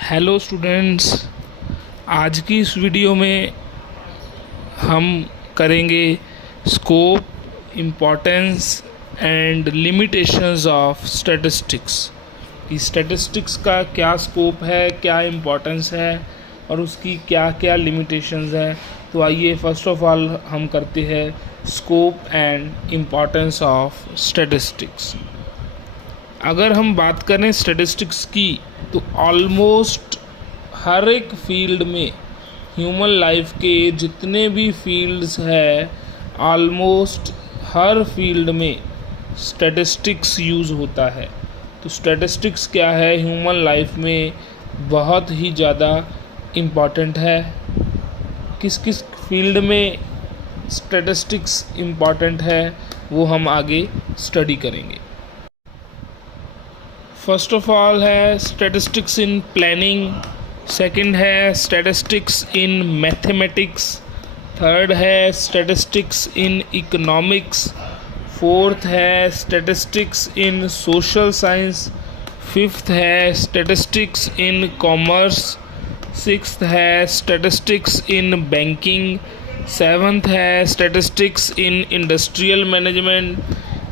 Hello students, आज की इस वीडियो में हम करेंगे scope, importance and limitations of statistics. कि स्टैटिस्टिक्स का क्या स्कोप है, क्या इम्पोर्टेंस है और उसकी क्या क्या लिमिटेशंस है। तो आइए फर्स्ट ऑफ ऑल हम करते हैं scope and importance of statistics. अगर हम बात करें स्टैटिस्टिक्स की तो ऑलमोस्ट हर एक फील्ड में, ह्यूमन लाइफ के जितने भी फील्ड्स हैं, ऑलमोस्ट हर फील्ड में स्टैटिस्टिक्स यूज़ होता है। तो स्टैटिस्टिक्स क्या है, ह्यूमन लाइफ में बहुत ही ज़्यादा इम्पॉर्टेंट है। किस किस फील्ड में स्टैटिस्टिक्स इम्पॉर्टेंट है वो हम आगे स्टडी करेंगे। फर्स्ट ऑफ ऑल है स्टैटिस्टिक्स इन प्लानिंग, सेकंड है स्टैटिस्टिक्स इन मैथमेटिक्स, थर्ड है स्टैटिस्टिक्स इन इकोनॉमिक्स, फोर्थ है statistics in social science, fifth है स्टैटिस्टिक्स इन कॉमर्स, सिक्स्थ है स्टैटिस्टिक्स इन बैंकिंग, सेवन्थ है statistics in industrial management,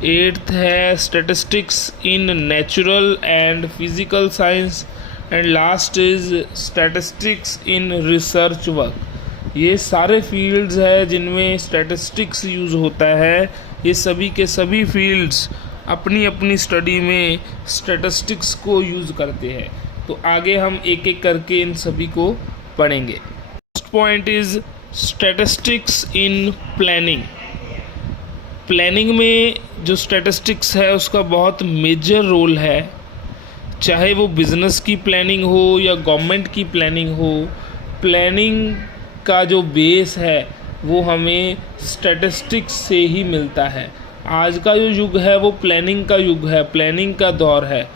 eighth है statistics in natural and physical science and last is statistics in research work. ये सारे fields हैं जिनमें statistics use होता है। ये सभी के सभी फील्ड्स अपनी अपनी स्टडी में स्टैटिस्टिक्स को यूज़ करते हैं। तो आगे हम एक एक करके इन सभी को पढ़ेंगे। First point is statistics in planning. Planning में जो स्टैटिस्टिक्स है उसका बहुत मेजर रोल है। चाहे वो बिज़नेस की प्लानिंग हो या गवर्नमेंट की प्लानिंग हो, प्लानिंग का जो बेस है वो हमें स्टैटिस्टिक्स से ही मिलता है। आज का जो युग है वो प्लानिंग का युग है, प्लानिंग का दौर है।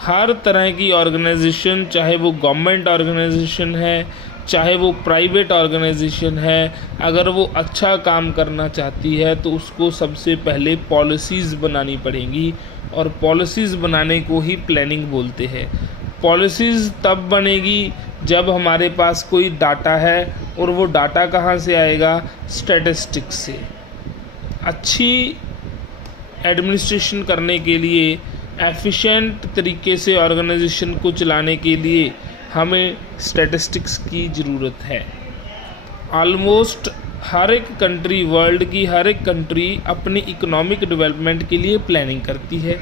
हर तरह की ऑर्गेनाइजेशन, चाहे वो गवर्नमेंट ऑर्गेनाइजेशन है, चाहे वो प्राइवेट ऑर्गेनाइजेशन है, अगर वो अच्छा काम करना चाहती है तो उसको सबसे पहले पॉलिसीज़ बनानी पड़ेंगी और पॉलिसीज़ बनाने को ही प्लानिंग बोलते हैं। पॉलिसीज़ तब बनेगी जब हमारे पास कोई डाटा है, और वो डाटा कहाँ से आएगा? स्टैटिस्टिक्स से। अच्छी एडमिनिस्ट्रेशन करने के लिए, एफिशिएंट तरीके से ऑर्गेनाइजेशन को चलाने के लिए हमें स्टैटिस्टिक्स की ज़रूरत है। ऑलमोस्ट हर एक कंट्री, वर्ल्ड की हर एक कंट्री अपनी इकोनॉमिक डेवलपमेंट के लिए प्लानिंग करती है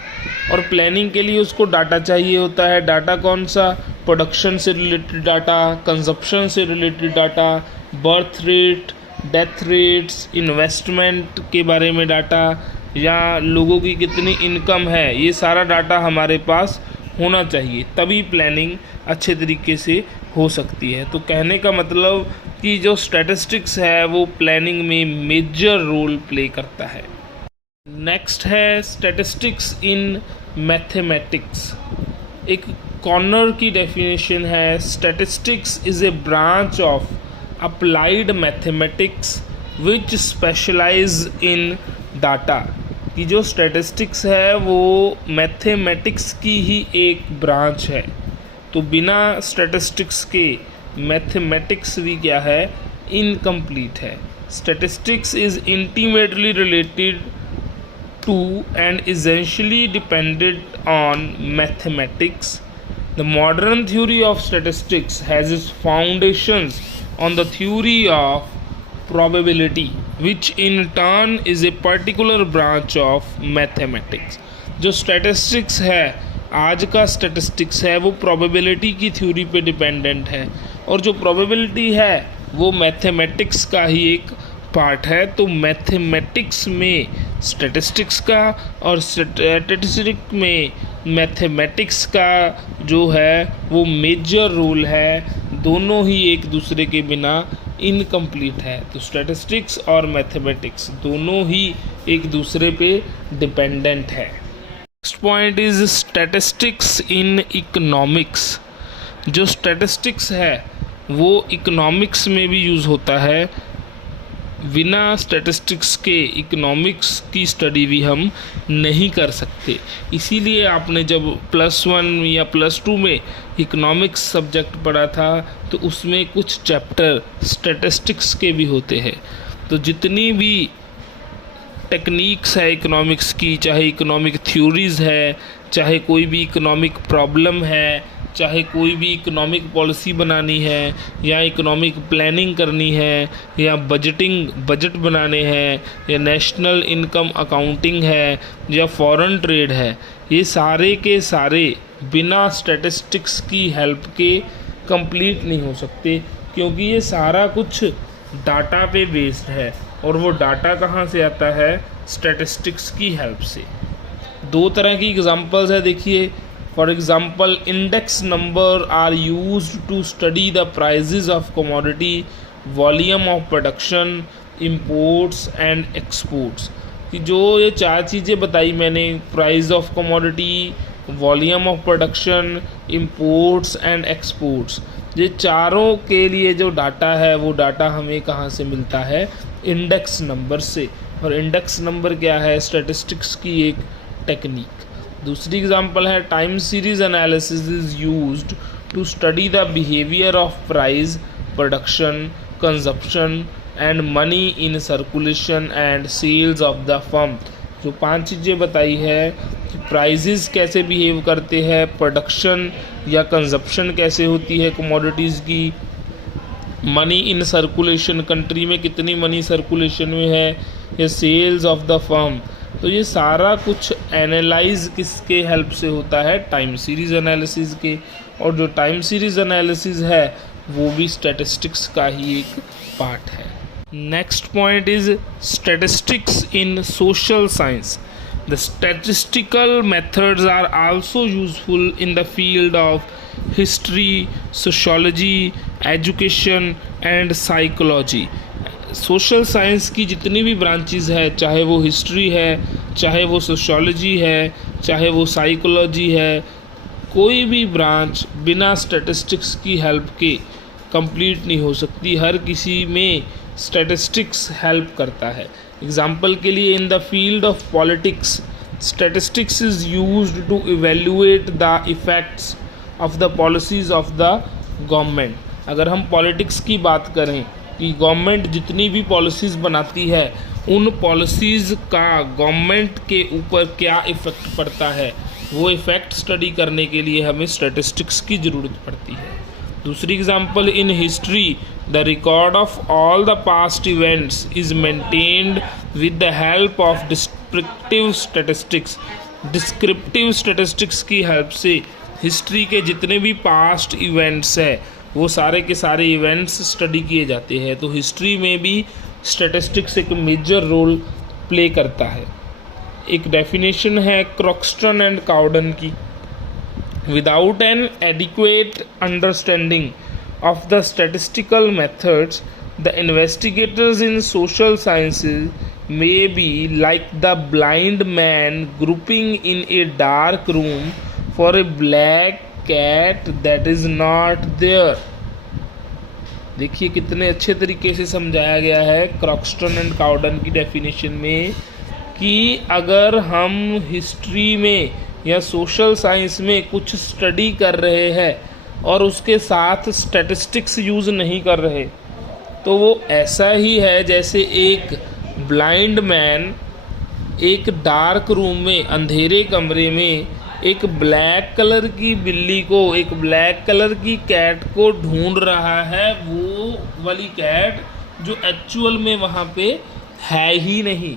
और प्लानिंग के लिए उसको डाटा चाहिए होता है। डाटा कौन सा? प्रोडक्शन से रिलेटेड डाटा, कंजप्शन से related data, birth rate, death rates, investment के बारे में डाटा, या लोगों की कितनी इनकम है, ये सारा डाटा हमारे पास होना चाहिए, तभी प्लानिंग अच्छे तरीके से हो सकती है। तो कहने का मतलब कि जो स्टैटिस्टिक्स है वो प्लानिंग में मेजर रोल प्ले करता है। नेक्स्ट है स्टैटिस्टिक्स इन मैथमेटिक्स। एक कॉर्नर की डेफिनेशन है, statistics is a branch of applied mathematics which specialise in data. कि जो स्टैटिस्टिक्स है वो मैथमेटिक्स की ही एक ब्रांच है। तो बिना स्टैटिस्टिक्स के मैथमेटिक्स भी क्या है? इनकम्प्लीट है। Statistics is intimately related to and essentially dependent on mathematics. The modern theory of statistics has its foundations on the theory of probability, which in turn is a particular branch of mathematics. जो statistics है, आज का statistics है, वो probability की theory पे dependent है, और जो probability है वो mathematics का ही एक पार्ट है। तो मैथमेटिक्स में स्टैटिस्टिक्स का और स्टैटिस्टिक्स में मैथमेटिक्स का जो है वो मेजर रोल है। दोनों ही एक दूसरे के बिना इनकम्प्लीट है। तो स्टैटिस्टिक्स और मैथमेटिक्स दोनों ही एक दूसरे पे डिपेंडेंट है। Next point is statistics in economics. जो स्टैटिस्टिक्स है वो इकोनॉमिक्स में भी यूज़ होता है। बिना स्टैटिस्टिक्स के इकोनॉमिक्स की स्टडी भी हम नहीं कर सकते। इसीलिए आपने जब +1 या +2 में इकोनॉमिक्स सब्जेक्ट पढ़ा था तो उसमें कुछ चैप्टर स्टैटिस्टिक्स के भी होते हैं। तो जितनी भी टेक्निक्स है इकोनॉमिक्स की, चाहे इकोनॉमिक थ्योरीज़ है, चाहे कोई भी इकोनॉमिक प्रॉब्लम है, चाहे कोई भी इकोनॉमिक पॉलिसी बनानी है या इकोनॉमिक प्लानिंग करनी है या बजट बनाने हैं या नेशनल इनकम अकाउंटिंग है या फॉरेन ट्रेड है, ये सारे के सारे बिना स्टैटिस्टिक्स की हेल्प के कंप्लीट नहीं हो सकते, क्योंकि ये सारा कुछ डाटा पे बेस्ड है और वो डाटा कहाँ से आता है? स्टैटिस्टिक्स की हेल्प से। दो तरह की एग्जांपल्स है, देखिए। For example, index number are used to study the prices of commodity, volume of production, imports and exports. कि जो ये चार चीज़ें बताई मैंने, price of commodity, volume of production, imports and exports, ये चारों के लिए जो डाटा है वो डाटा हमें कहाँ से मिलता है? इंडेक्स नंबर से। और इंडेक्स नंबर क्या है? स्टैटिस्टिक्स की एक टेक्निक। दूसरी एग्जांपल है, time series analysis is used to study the behaviour of price, production, consumption and money in circulation and sales of the firm. जो 5 चीज़ें बताई है कि प्राइजेस कैसे बिहेव करते हैं, प्रोडक्शन या कंजप्शन कैसे होती है कमोडिटीज़ की, मनी इन सर्कुलेशन, कंट्री में कितनी मनी सर्कुलेशन में है, या सेल्स ऑफ द फर्म। तो ये सारा कुछ एनालाइज किसके हेल्प से होता है? टाइम सीरीज एनालिसिस के। और जो टाइम सीरीज एनालिसिस है वो भी स्टैटिस्टिक्स का ही एक पार्ट है। Next point is statistics in social science. The statistical methods are also useful in the field of history, sociology, education and psychology. Social science की जितनी भी ब्रांचेस है, चाहे वो हिस्ट्री है, चाहे वो सोशोलॉजी है, चाहे वो साइकोलॉजी है, कोई भी ब्रांच बिना स्टैटिस्टिक्स की हेल्प के कंप्लीट नहीं हो सकती। हर किसी में स्टैटिस्टिक्स हेल्प करता है। एग्जाम्पल के लिए, in the field of politics, statistics is used to evaluate the effects of the policies of the government. अगर हम पॉलिटिक्स की बात करें कि गवर्नमेंट जितनी भी पॉलिसीज़ बनाती है, उन पॉलिसीज़ का गवर्नमेंट के ऊपर क्या इफ़ेक्ट पड़ता है, वो इफ़ेक्ट स्टडी करने के लिए हमें स्टैटिस्टिक्स की ज़रूरत पड़ती है। दूसरी example, in history the record of all the past events is maintained with the help of descriptive statistics. Descriptive statistics की हेल्प से हिस्ट्री के जितने भी पास्ट इवेंट्स है वो सारे के सारे इवेंट्स स्टडी किए जाते हैं। तो हिस्ट्री में भी स्टैटिस्टिक्स एक मेजर रोल प्ले करता है। एक डेफिनेशन है क्रॉक्स्टन एंड काउडन की, without an adequate understanding of the statistical methods, the investigators in social sciences may be like the blind man groping in a dark room for a black cat that is not there. देखिए कितने अच्छे तरीके से समझाया गया है क्रॉक्स्टन and cow dung की definition में कि अगर हम हिस्ट्री में या सोशल साइंस में कुछ स्टडी कर रहे हैं और उसके साथ स्टैटिस्टिक्स यूज़ नहीं कर रहे, तो वो ऐसा ही है जैसे एक ब्लाइंड मैन एक डार्क रूम में, अंधेरे कमरे में एक ब्लैक कलर की बिल्ली को, एक ब्लैक कलर की कैट को ढूंढ रहा है, वो वाली कैट जो एक्चुअल में वहाँ पे है ही नहीं।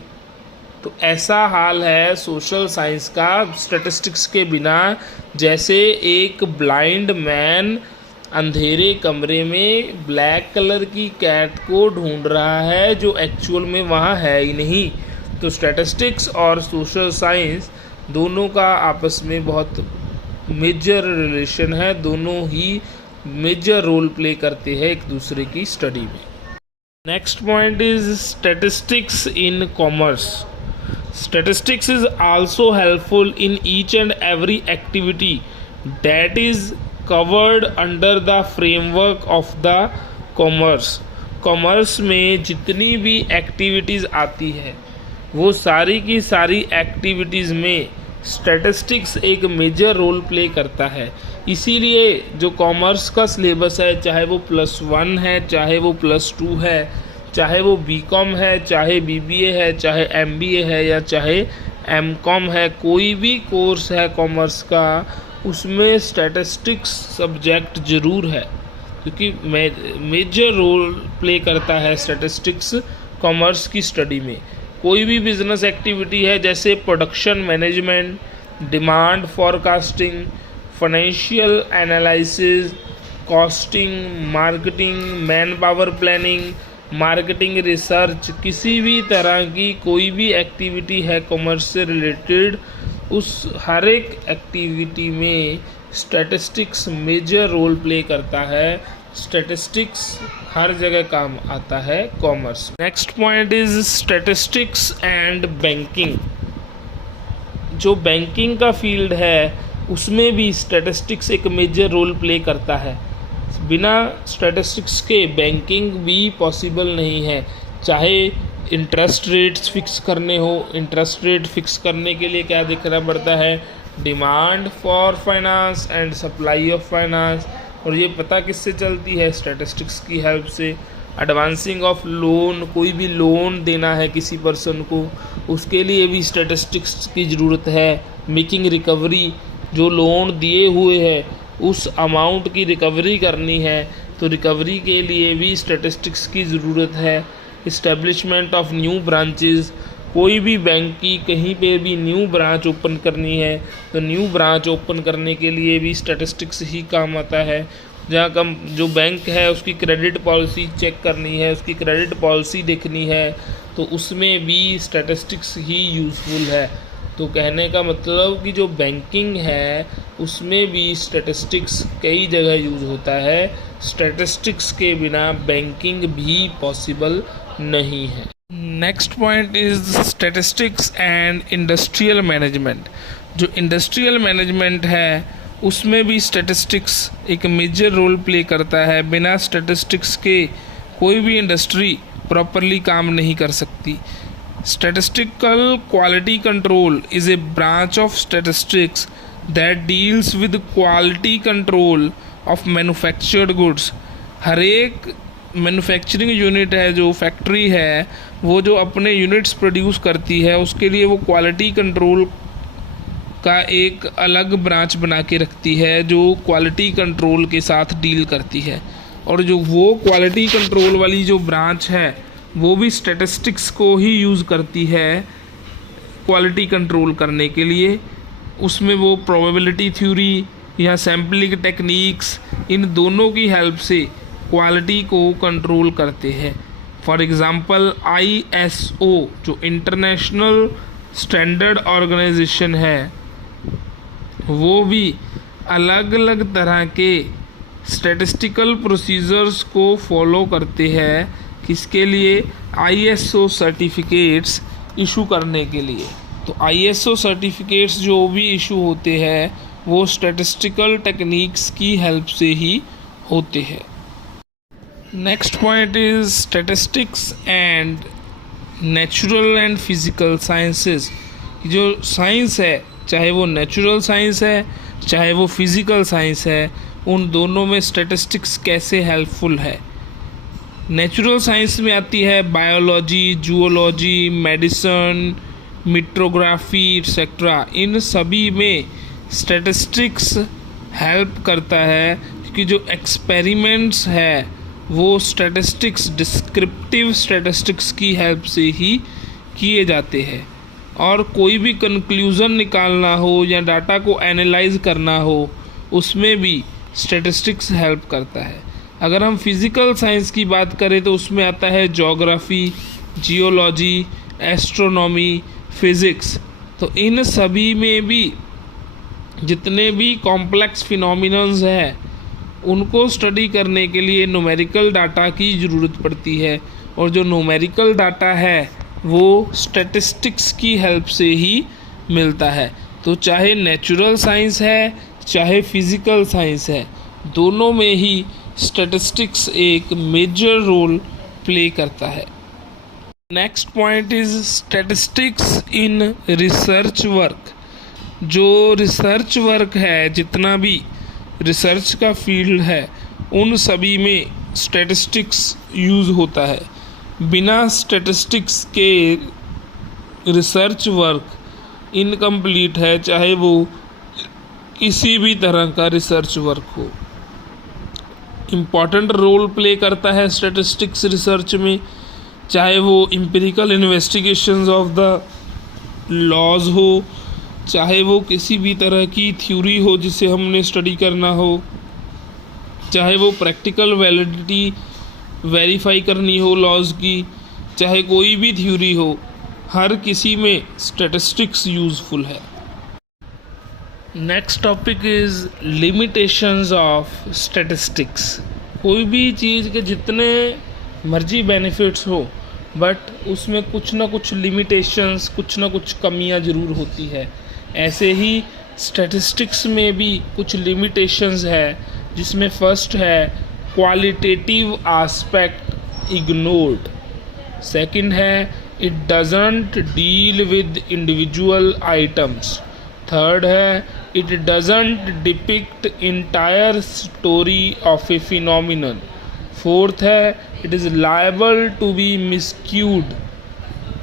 तो ऐसा हाल है सोशल साइंस का स्टैटिस्टिक्स के बिना, जैसे एक ब्लाइंड मैन अंधेरे कमरे में ब्लैक कलर की कैट को ढूंढ रहा है जो एक्चुअल में वहाँ है ही नहीं। तो स्टैटिस्टिक्स और सोशल साइंस दोनों का आपस में बहुत मेजर रिलेशन है, दोनों ही मेजर रोल प्ले करते हैं एक दूसरे की स्टडी में। Next point is statistics in commerce. Statistics is also helpful in each and every activity that is covered under the framework of the commerce. Commerce में जितनी भी एक्टिविटीज़ आती है वो सारी की सारी एक्टिविटीज़ में स्टैटिस्टिक्स एक मेजर रोल प्ले करता है। इसीलिए जो कॉमर्स का सिलेबस है, चाहे वो +1 है, चाहे वो +2 है, चाहे वो बीकॉम है, चाहे बीबीए है, चाहे एमबीए है या चाहे एमकॉम है, कोई भी कोर्स है कॉमर्स का, उसमें स्टैटिस्टिक्स सब्जेक्ट ज़रूर है, क्योंकि मेजर रोल प्ले करता है स्टैटिस्टिक्स कॉमर्स की स्टडी में। कोई भी बिजनेस एक्टिविटी है जैसे production management, demand forecasting, financial analysis, costing, marketing, man power planning, marketing research, किसी भी तरह की कोई भी एक्टिविटी है कॉमर्स से रिलेटेड, उस हर एक एक्टिविटी में स्टैटिस्टिक्स मेजर रोल प्ले करता है। स्टैटिस्टिक्स हर जगह काम आता है commerce. Next point is statistics and banking. जो बैंकिंग का फील्ड है उसमें भी स्टैटिस्टिक्स एक मेजर रोल प्ले करता है। बिना स्टैटिस्टिक्स के बैंकिंग भी पॉसिबल नहीं है। चाहे इंटरेस्ट रेट्स फिक्स करने हो, इंटरेस्ट रेट फिक्स करने के लिए क्या देखना पड़ता है, demand for finance and supply of finance, और ये पता किससे चलती है, स्टैटिस्टिक्स की हेल्प से। एडवांसिंग ऑफ लोन, कोई भी लोन देना है किसी पर्सन को, उसके लिए भी स्टैटिस्टिक्स की ज़रूरत है। मेकिंग रिकवरी, जो लोन दिए हुए है उस अमाउंट की रिकवरी करनी है, तो रिकवरी के लिए भी स्टैटिस्टिक्स की ज़रूरत है। इस्टेब्लिशमेंट ऑफ न्यू ब्रांचेस, कोई भी बैंक की कहीं पे भी न्यू ब्रांच ओपन करनी है तो न्यू ब्रांच ओपन करने के लिए भी स्टैटिस्टिक्स ही काम आता है। जहाँ कम जो बैंक है उसकी क्रेडिट पॉलिसी चेक करनी है, उसकी क्रेडिट पॉलिसी देखनी है, तो उसमें भी स्टैटिस्टिक्स ही यूज़फुल है। तो कहने का मतलब कि जो बैंकिंग है उसमें भी स्टैटिस्टिक्स कई जगह यूज़ होता है। स्टैटिस्टिक्स के बिना बैंकिंग भी पॉसिबल नहीं है। Next point is statistics and industrial management. जो इंडस्ट्रियल मैनेजमेंट है उसमें भी स्टैटिस्टिक्स एक मेजर रोल प्ले करता है। बिना स्टैटिस्टिक्स के कोई भी इंडस्ट्री प्रॉपरली काम नहीं कर सकती। Statistical quality control is a branch of statistics that deals with quality control of manufactured goods. हर एक मैन्युफैक्चरिंग यूनिट है, जो फैक्ट्री है, वो जो अपने यूनिट्स प्रोड्यूस करती है उसके लिए वो क्वालिटी कंट्रोल का एक अलग ब्रांच बना के रखती है जो क्वालिटी कंट्रोल के साथ डील करती है। और जो वो क्वालिटी कंट्रोल वाली जो ब्रांच है वो भी स्टैटिस्टिक्स को ही यूज़ करती है क्वालिटी कंट्रोल करने के लिए। उसमें वो प्रोबेबिलिटी थ्योरी या सैम्पलिंग टेक्निक्स, इन दोनों की हेल्प से क्वालिटी को कंट्रोल करते हैं। फॉर एग्ज़ाम्पल ISO जो इंटरनेशनल स्टैंडर्ड ऑर्गेनाइजेशन है, वो भी अलग अलग तरह के स्टैटिस्टिकल प्रोसीजर्स को फॉलो करते हैं। किसके लिए? ISO सर्टिफिकेट्स इशू करने के लिए। तो ISO सर्टिफिकेट्स जो भी इशू होते हैं वो स्टैटिस्टिकल टेक्निक्स की हेल्प से ही होते हैं। Next point is statistics and natural and physical sciences. जो साइंस है, चाहे वो नेचुरल साइंस है चाहे वो फिजिकल साइंस है, उन दोनों में स्टैटिस्टिक्स कैसे हेल्पफुल है। नेचुरल साइंस में आती है बायोलॉजी, जूलॉजी, मेडिसिन, मिट्रोग्राफी एक्सेट्रा। इन सभी में स्टैटिस्टिक्स हेल्प करता है, क्योंकि जो एक्सपेरिमेंट्स है वो स्टैटिस्टिक्स, डिस्क्रिप्टिव स्टैटिस्टिक्स की हेल्प से ही किए जाते हैं। और कोई भी कंक्लूज़न निकालना हो या डाटा को एनालाइज करना हो, उसमें भी स्टैटिस्टिक्स हेल्प करता है। अगर हम फिज़िकल साइंस की बात करें तो उसमें आता है ज्योग्राफी, जियोलॉजी, एस्ट्रोनॉमी, फिज़िक्स। तो इन सभी में भी जितने भी कॉम्प्लेक्स फिनोमिनन्स हैं उनको स्टडी करने के लिए न्यूमेरिकल डाटा की ज़रूरत पड़ती है, और जो न्यूमेरिकल डाटा है वो स्टैटिस्टिक्स की हेल्प से ही मिलता है। तो चाहे नेचुरल साइंस है चाहे फिज़िकल साइंस है, दोनों में ही स्टैटिस्टिक्स एक मेजर रोल प्ले करता है। Next point is statistics in research work. जो रिसर्च वर्क है, जितना भी रिसर्च का फील्ड है, उन सभी में स्टैटिस्टिक्स यूज़ होता है। बिना स्टैटिस्टिक्स के रिसर्च वर्क इनकम्प्लीट है, चाहे वो किसी भी तरह का रिसर्च वर्क हो। इम्पॉर्टेंट रोल प्ले करता है स्टैटिस्टिक्स रिसर्च में, चाहे वो empirical investigations of the laws हो, चाहे वो किसी भी तरह की थ्योरी हो जिसे हमने स्टडी करना हो, चाहे वो प्रैक्टिकल वैलिडिटी वेरीफाई करनी हो लॉज की, चाहे कोई भी थ्योरी हो, हर किसी में स्टैटिस्टिक्स यूज़फुल है। Next topic is limitations of statistics. कोई भी चीज़ के जितने मर्जी बेनिफिट्स हो, बट उसमें कुछ ना कुछ लिमिटेशंस, कुछ ना कुछ कमियां ज़रूर होती है। ऐसे ही स्टैटिस्टिक्स में भी कुछ लिमिटेशंस है, जिसमें फर्स्ट है क्वालिटेटिव आस्पेक्ट इग्नोर्ड। सेकंड है it doesn't deal with individual items. Third है it doesn't depict entire story of a phenomenon. Fourth है it is liable to be misused.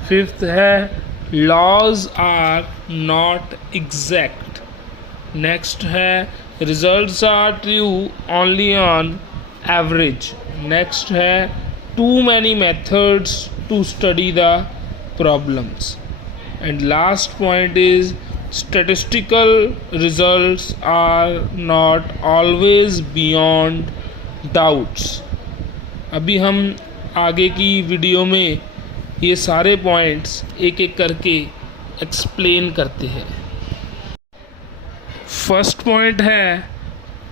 Fifth है laws are not exact. Next है results are true only on average. Next है too many methods to study the problems. And last point is statistical results are not always beyond doubts। अभी हम आगे की video में ये सारे points एक एक करके एक्सप्लेन करते हैं। फर्स्ट पॉइंट है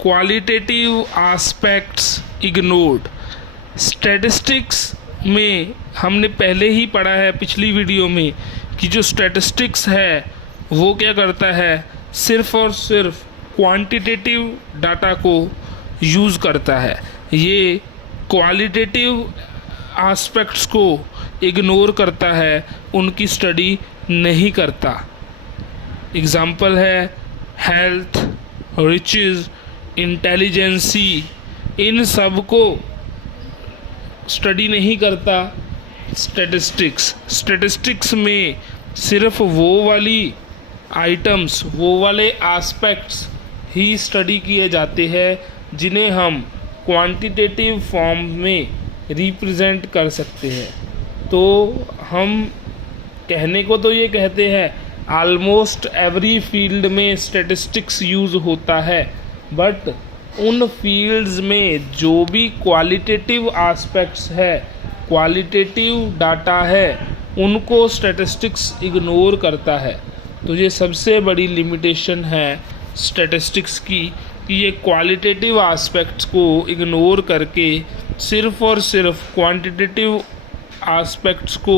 क्वालिटेटिव एस्पेक्ट्स इग्नोर्ड। स्टैटिस्टिक्स में हमने पहले ही पढ़ा है पिछली वीडियो में कि जो स्टैटिस्टिक्स है वो क्या करता है, सिर्फ और सिर्फ क्वांटिटेटिव डाटा को यूज़ करता है। ये क्वालिटेटिव एस्पेक्ट्स को इग्नोर करता है, उनकी स्टडी नहीं करता। एग्जाम्पल है हेल्थ, रिचेस, इंटेलिजेंसी, इन सब को स्टडी नहीं करता स्टैटिस्टिक्स। स्टैटिस्टिक्स में सिर्फ वो वाली आइटम्स, वो वाले एस्पेक्ट्स ही स्टडी किए जाते हैं जिन्हें हम क्वांटिटेटिव फॉर्म में रिप्रेजेंट कर सकते हैं। तो हम कहने को तो ये कहते हैं ऑलमोस्ट एवरी फील्ड में स्टैटिस्टिक्स यूज़ होता है, बट उन फील्ड्स में जो भी क्वालिटेटिव एस्पेक्ट्स है, क्वालिटेटिव डाटा है, उनको स्टैटिस्टिक्स इग्नोर करता है। तो ये सबसे बड़ी लिमिटेशन है स्टैटिस्टिक्स की कि ये क्वालिटेटिव एस्पेक्ट्स को इग्नोर करके सिर्फ और सिर्फ क्वांटिटेटिव एस्पेक्ट्स को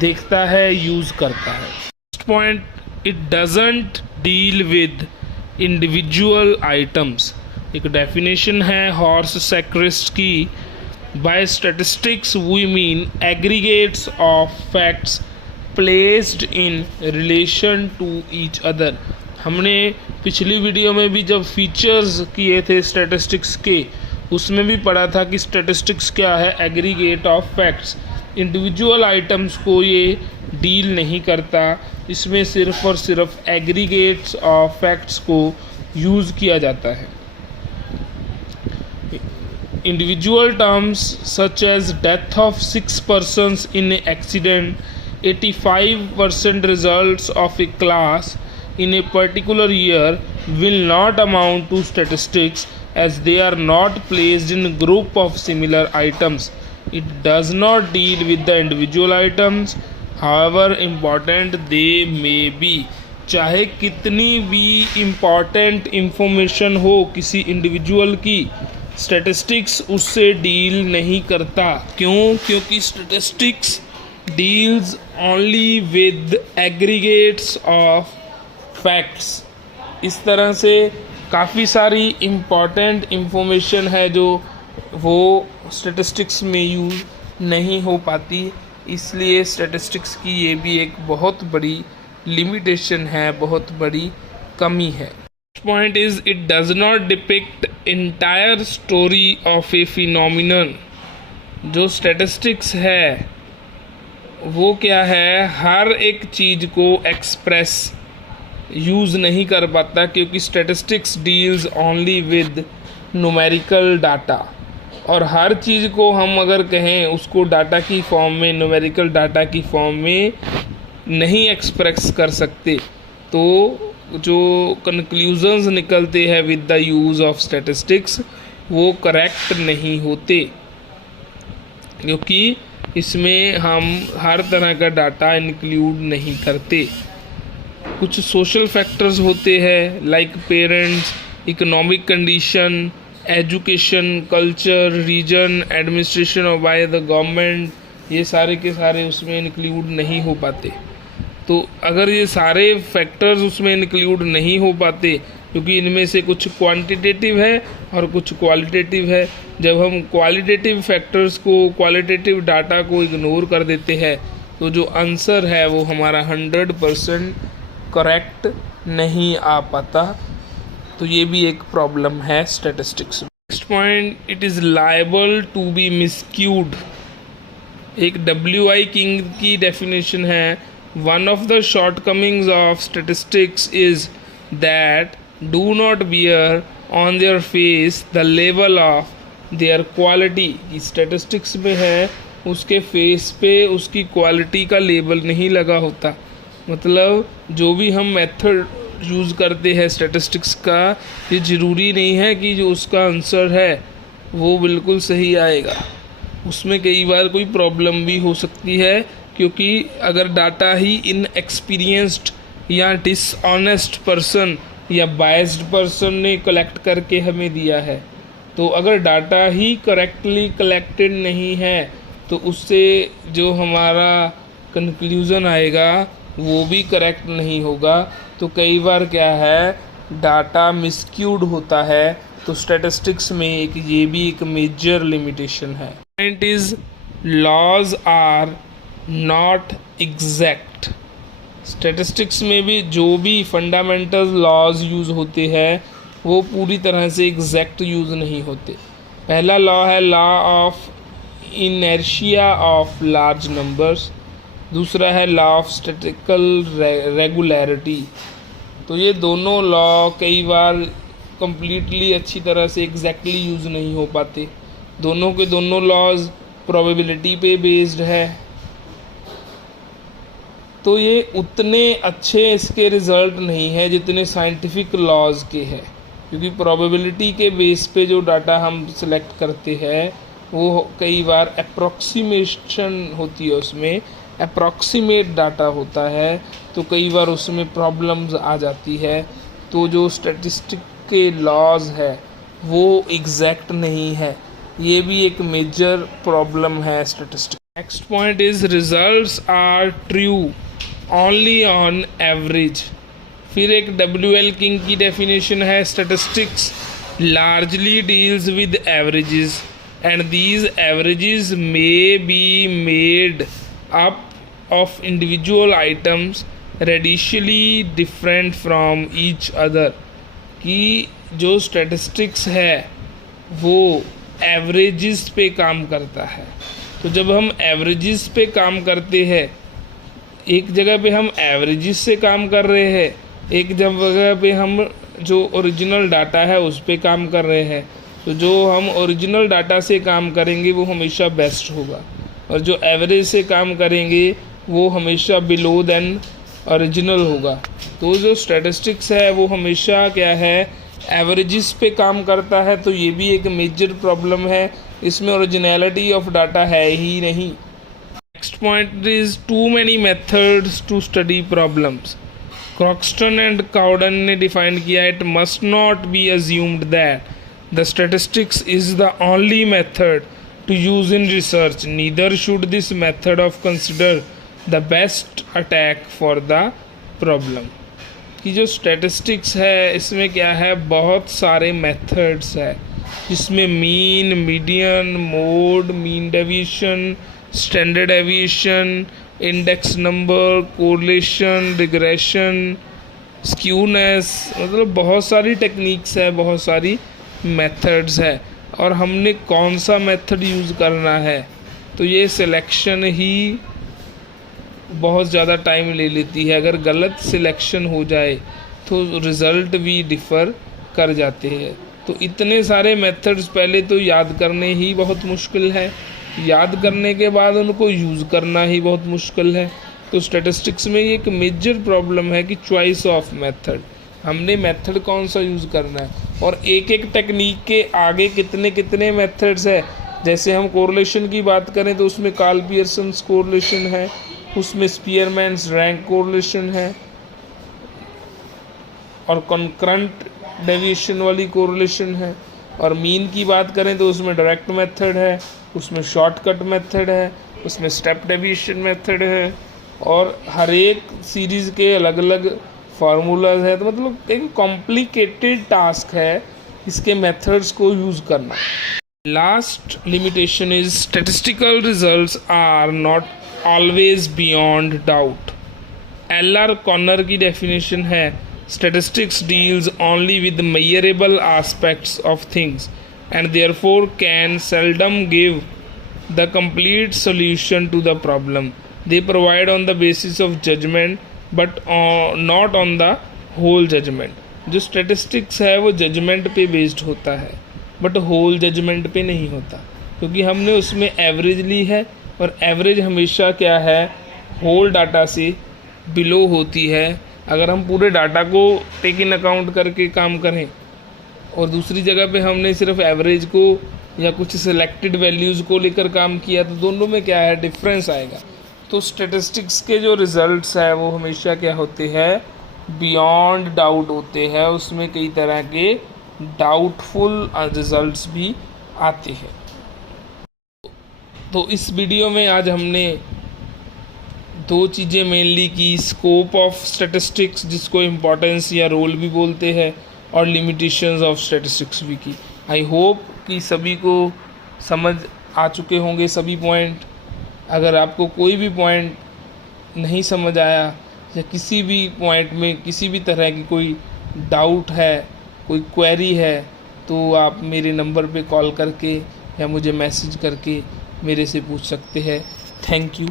देखता है, यूज़ करता है। First point, it doesn't deal with individual items. एक डेफिनेशन है हॉर्स सेक्रिस्ट की, by statistics we mean aggregates of facts placed in relation to each other. हमने पिछली वीडियो में भी जब फीचर्स किए थे स्टैटिस्टिक्स के, उसमें भी पढ़ा था कि स्टैटिस्टिक्स क्या है, aggregate of facts. Individual items को ये डील नहीं करता, इसमें सिर्फ और सिर्फ एग्रीगेट्स ऑफ फैक्ट्स को यूज़ किया जाता है। Individual terms such as death of 6 persons in an accident, 85% results of a class in a particular year will not amount to statistics as they are not placed in a group of similar items. It does not deal with the individual items, however important they may be। चाहे कितनी भी important information हो किसी individual की, statistics उससे deal नहीं करता। क्यों? क्योंकि statistics deals only with aggregates of facts. इस तरह से काफ़ी सारी इम्पॉर्टेंट इंफॉर्मेशन है जो वो स्टैटिस्टिक्स में यूज़ नहीं हो पाती। इसलिए स्टैटिस्टिक्स की ये भी एक बहुत बड़ी लिमिटेशन है, बहुत बड़ी कमी है। Point is it does not depict entire story of a phenomenon. जो स्टैटिस्टिक्स है वो क्या है, हर एक चीज़ को एक्सप्रेस यूज़ नहीं कर पाता, क्योंकि statistics deals only with numerical data. और हर चीज़ को हम अगर कहें उसको डाटा की फॉर्म में, न्यूमेरिकल डाटा की फॉर्म में नहीं एक्सप्रेस कर सकते, तो जो कंक्लूजन्स निकलते हैं with the use of statistics वो करेक्ट नहीं होते, क्योंकि इसमें हम हर तरह का डाटा इंक्लूड नहीं करते। कुछ सोशल फैक्टर्स होते हैं like parents, economic condition, education, culture, region, administration और बाय द गवर्नमेंट, ये सारे के सारे उसमें इंक्लूड नहीं हो पाते। तो अगर ये सारे फैक्टर्स उसमें इंक्लूड नहीं हो पाते, क्योंकि इनमें से कुछ क्वांटिटेटिव है और कुछ क्वालिटेटिव है, जब हम क्वालिटेटिव फैक्टर्स को, क्वालिटेटिव डाटा को इग्नोर कर देते हैं तो जो आंसर है वो हमारा 100% करेक्ट नहीं आ पाता। तो ये भी एक प्रॉब्लम है स्टैटिस्टिक्स में। Next point, it is liable to be misused. एक WI किंग की डेफिनेशन है, one of the shortcomings of statistics is that do not bear on their face the level of their quality. Statistics में है उसके face पे उसकी quality का label नहीं लगा होता। मतलब जो भी हम मेथड यूज़ करते हैं स्टैटिस्टिक्स का, ये ज़रूरी नहीं है कि जो उसका आंसर है वो बिल्कुल सही आएगा। उसमें कई बार कोई प्रॉब्लम भी हो सकती है, क्योंकि अगर डाटा ही इनएक्सपीरियंस्ड या डिसऑनेस्ट पर्सन या बायस्ड पर्सन ने कलेक्ट करके हमें दिया है, तो अगर डाटा ही करेक्टली कलेक्टेड नहीं है तो उससे जो हमारा कंक्लूज़न आएगा वो भी करेक्ट नहीं होगा। तो कई बार क्या है, डाटा मिसक्यूड होता है। तो स्टैटिस्टिक्स में ये भी एक मेजर लिमिटेशन है। Point is laws are not exact. Statistics में भी जो भी फंडामेंटल लॉज यूज़ होते हैं वो पूरी तरह से एग्जैक्ट यूज़ नहीं होते। पहला लॉ है law of inertia of large numbers, दूसरा है लॉ ऑफ स्टैटिस्टिकल रेगुलरिटी। तो ये दोनों लॉ कई बार कंप्लीटली अच्छी तरह से एग्जैक्टली यूज़ नहीं हो पाते। दोनों के दोनों लॉज प्रोबेबिलिटी पे बेस्ड है, तो ये उतने अच्छे इसके रिज़ल्ट नहीं है जितने साइंटिफिक लॉज के हैं, क्योंकि प्रोबेबिलिटी के बेस पे जो डाटा हम सेलेक्ट करते हैं वो कई बार अप्रॉक्सीमेशन होती है, उसमें अप्रॉक्सीमेट डाटा होता है, तो कई बार उसमें प्रॉब्लम्स आ जाती है। तो जो स्टैटिस्टिक के लॉज है वो एग्जैक्ट नहीं है, ये भी एक मेजर प्रॉब्लम है statistic. Next point is results are true only on average. फिर एक WL किंग की डेफिनेशन है, statistics largely deals with averages and these averages may be made up of individual items radically different from each other. कि जो statistics है वो averages पे काम करता है। तो जब हम एवरेजेस पे काम करते हैं, एक जगह पे हम एवरेजेस से काम कर रहे हैं, एक जगह पे हम जो ओरिजिनल डाटा है उस पे काम कर रहे हैं, तो जो हम ओरिजिनल डाटा से काम करेंगे वो हमेशा बेस्ट होगा, और जो एवरेज से काम करेंगे वो हमेशा बिलो देन ओरिजिनल होगा। तो जो स्टैटिस्टिक्स है वो हमेशा क्या है, एवरेजेस पे काम करता है। तो ये भी एक मेजर प्रॉब्लम है, इसमें ओरिजिनलिटी ऑफ डाटा है ही नहीं। Next point is too many methods to study problems. Croxton and Cowden ने डिफाइन किया, it must not be assumed that the statistics is the only method to use in research, neither should this method of consider the best attack for the problem। कि जो statistics है इसमें क्या है, बहुत सारे मेथड्स है, जिसमें mean, median, mode, mean deviation, standard deviation, index number, correlation, regression, skewness, मतलब बहुत सारी टेक्निक्स है, बहुत सारी मेथड्स है, और हमने कौन सा मेथड यूज़ करना है, तो ये सिलेक्शन ही बहुत ज़्यादा टाइम ले लेती है। अगर गलत सिलेक्शन हो जाए तो रिज़ल्ट भी डिफ़र कर जाते हैं। तो इतने सारे मेथड्स पहले तो याद करने ही बहुत मुश्किल है, याद करने के बाद उनको यूज़ करना ही बहुत मुश्किल है। तो स्टैटिस्टिक्स में ये एक मेजर प्रॉब्लम है कि चॉइस ऑफ मेथड, हमने मेथड कौन सा यूज़ करना है, और एक एक टेक्निक के आगे कितने कितने मेथड्स है। जैसे हम कोरिलेशन की बात करें तो उसमें कार्ल पियर्सन्स कोरिलेशन है, उसमें स्पीयरमैन्स रैंक कोरिलेशन है, और कॉन्करेंट डेविएशन वाली कोरिलेशन है। और मीन की बात करें तो उसमें डायरेक्ट मेथड है, उसमें शॉर्टकट मेथड है, उसमें स्टेप डेविएशन मेथड है, और हर एक सीरीज़ के अलग अलग फार्मूलाज है। तो मतलब एक कॉम्प्लिकेटेड टास्क है इसके मेथड्स को यूज़ करना। Last limitation is statistical results are not always beyond doubt. L R. Connor की डेफिनेशन है, statistics deals only with measurable aspects of things and therefore can seldom give the complete solution to the problem. They provide on the basis of judgement but not on the whole judgement. जो statistics है वो judgement पे based होता है, but whole judgement पे नहीं होता, क्योंकि हमने उसमें एवरेज ली है, और एवरेज हमेशा क्या है, होल डाटा से बिलो होती है। अगर हम पूरे डाटा को टेक इन अकाउंट करके काम करें और दूसरी जगह पे हमने सिर्फ एवरेज को या कुछ सिलेक्टेड वैल्यूज़ को लेकर काम किया, तो दोनों में क्या है, डिफरेंस आएगा। तो स्टैटिस्टिक्स के जो रिज़ल्ट्स है वो हमेशा क्या होते हैं, बियॉन्ड डाउट होते हैं, उसमें कई तरह के डाउटफुल रिजल्ट्स भी आते हैं। तो इस वीडियो में आज हमने दो चीज़ें मेनली की, स्कोप ऑफ स्टैटिस्टिक्स जिसको इम्पोर्टेंस या रोल भी बोलते हैं, और लिमिटेशंस ऑफ स्टैटिस्टिक्स भी की। आई होप कि सभी को समझ आ चुके होंगे सभी पॉइंट। अगर आपको कोई भी पॉइंट नहीं समझ आया या किसी भी पॉइंट में किसी भी तरह की कोई डाउट है, कोई क्वेरी है, तो आप मेरे नंबर पे कॉल करके या मुझे मैसेज करके मेरे से पूछ सकते हैं। Thank you.